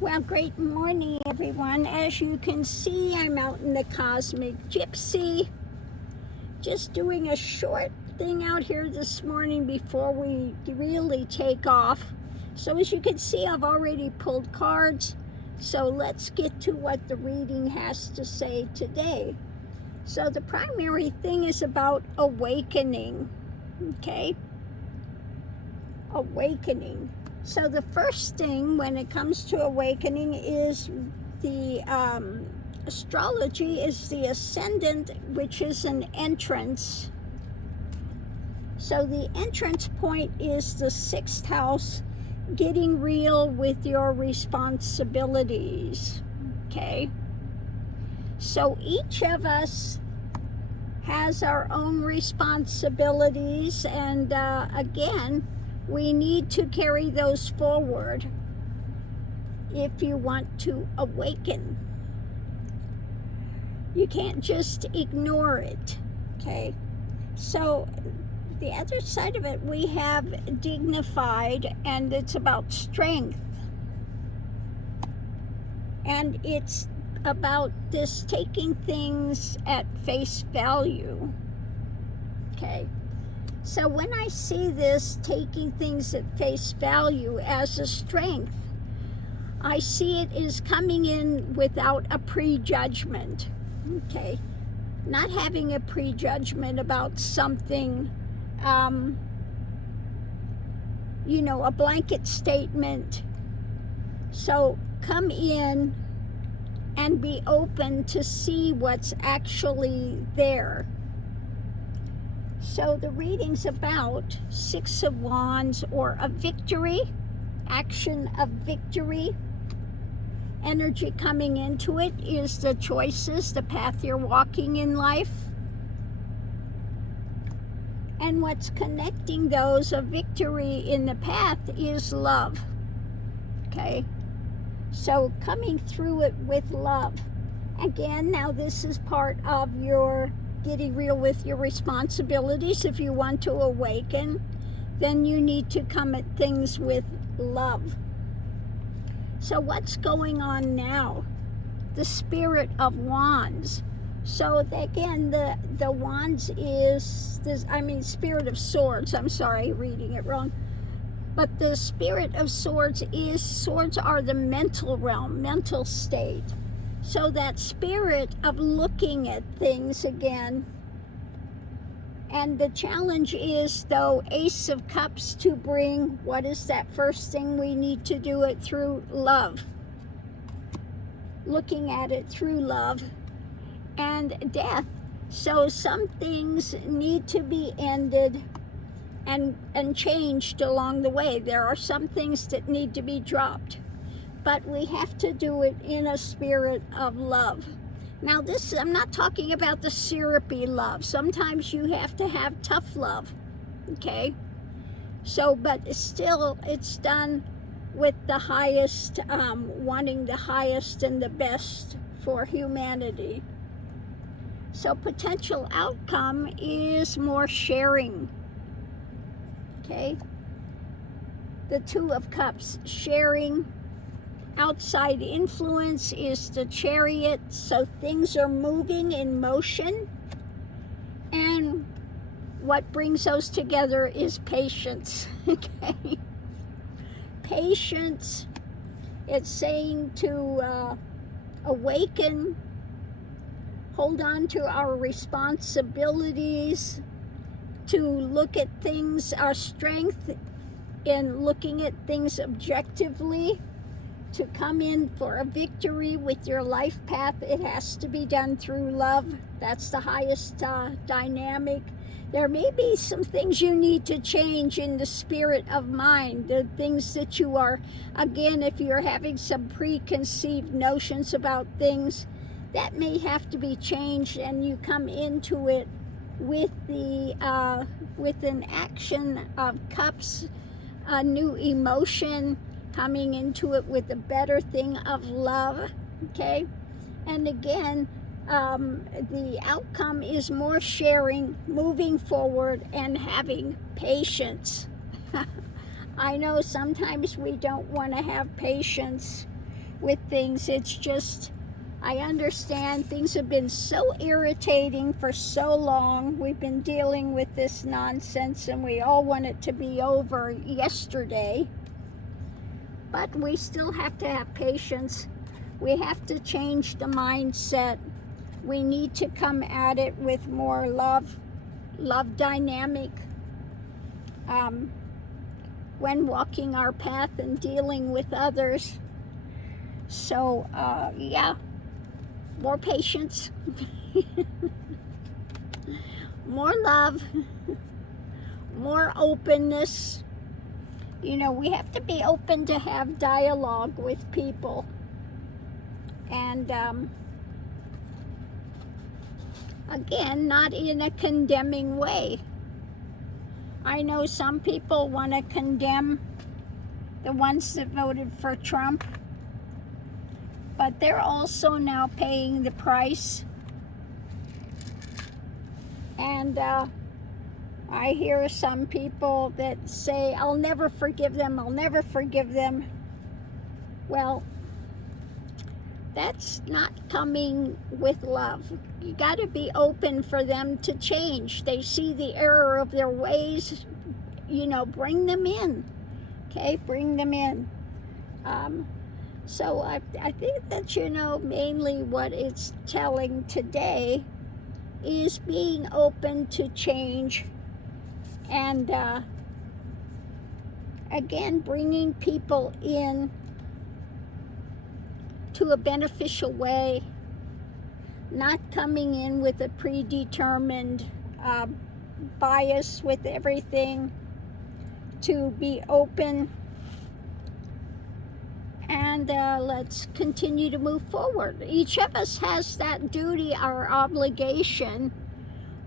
Well, great morning, everyone. As you can see, I'm out in the Cosmic Gypsy, just doing a short thing out here this morning before we really take off. So as you can see, I've already pulled cards. So let's get to what the reading has to say today. So the primary thing is about awakening, okay? Awakening. So the first thing when it comes to awakening is the astrology is the ascendant, which is an entrance. So the entrance point is the 6th house, getting real with your responsibilities, okay? So each of us has our own responsibilities, and again, we need to carry those forward if you want to awaken. You can't just ignore it, okay? So the other side of it, we have dignified, and it's about strength. And it's about this taking things at face value, okay? So when I see this taking things at face value as a strength, I see it as coming in without a prejudgment, okay? Not having a prejudgment about something, a blanket statement. So come in and be open to see what's actually there. So the reading's about 6 of Wands, or a victory, action of victory. Energy coming into it is the choices, the path you're walking in life. And what's connecting those of victory in the path is love, okay? So coming through it with love. Again, now this is part of your getting real with your responsibilities. If you want to awaken, then you need to come at things with love. So what's going on now? The Spirit of Wands. So again, the Wands is this, Spirit of Swords. I'm sorry, reading it wrong. But the Spirit of Swords are the mental realm, mental state. So that spirit of looking at things again. And the challenge is, though, Ace of Cups to bring, what is that first thing we need to do it through? Love. Looking at it through love. And death. So some things need to be ended and changed along the way. There are some things that need to be dropped. But we have to do it in a spirit of love. Now this, I'm not talking about the syrupy love. Sometimes you have to have tough love, okay? So, but still, it's done with the highest, wanting the highest and the best for humanity. So potential outcome is more sharing, okay? The 2 of Cups, sharing. Outside influence is the Chariot, so things are moving in motion. And what brings those together is patience, okay? Patience, it's saying to awaken, hold on to our responsibilities, to look at things, our strength in looking at things objectively, to come in for a victory with your life path. It has to be done through love. That's the highest dynamic. There may be some things you need to change in the spirit of mind, the things that you are, again, if you're having some preconceived notions about things, that may have to be changed, and you come into it with the with an action of Cups, a new emotion, coming into it with a better thing of love, okay? And again, the outcome is more sharing, moving forward, and having patience. I know sometimes we don't want to have patience with things. It's just, I understand things have been so irritating for so long. We've been dealing with this nonsense and we all want it to be over yesterday. But we still have to have patience. We have to change the mindset. We need to come at it with more love dynamic when walking our path and dealing with others. So, yeah, more patience, more love, more openness. You know, we have to be open to have dialogue with people. And again, not in a condemning way. I know some people want to condemn the ones that voted for Trump, but they're also now paying the price. And I hear some people that say, I'll never forgive them, I'll never forgive them. Well, that's not coming with love. You got to be open for them to change. They see the error of their ways, you know, bring them in. Okay, bring them in. So I think that, you know, mainly what it's telling today is being open to change and, again, bringing people in to a beneficial way, not coming in with a predetermined bias with everything, to be open, and let's continue to move forward. Each of us has that duty, our obligation,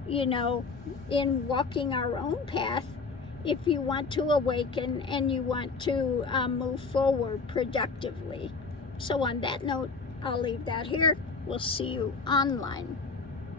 you know, in walking our own path, if you want to awaken and you want to move forward productively. So on that note, I'll leave that here. We'll see you online.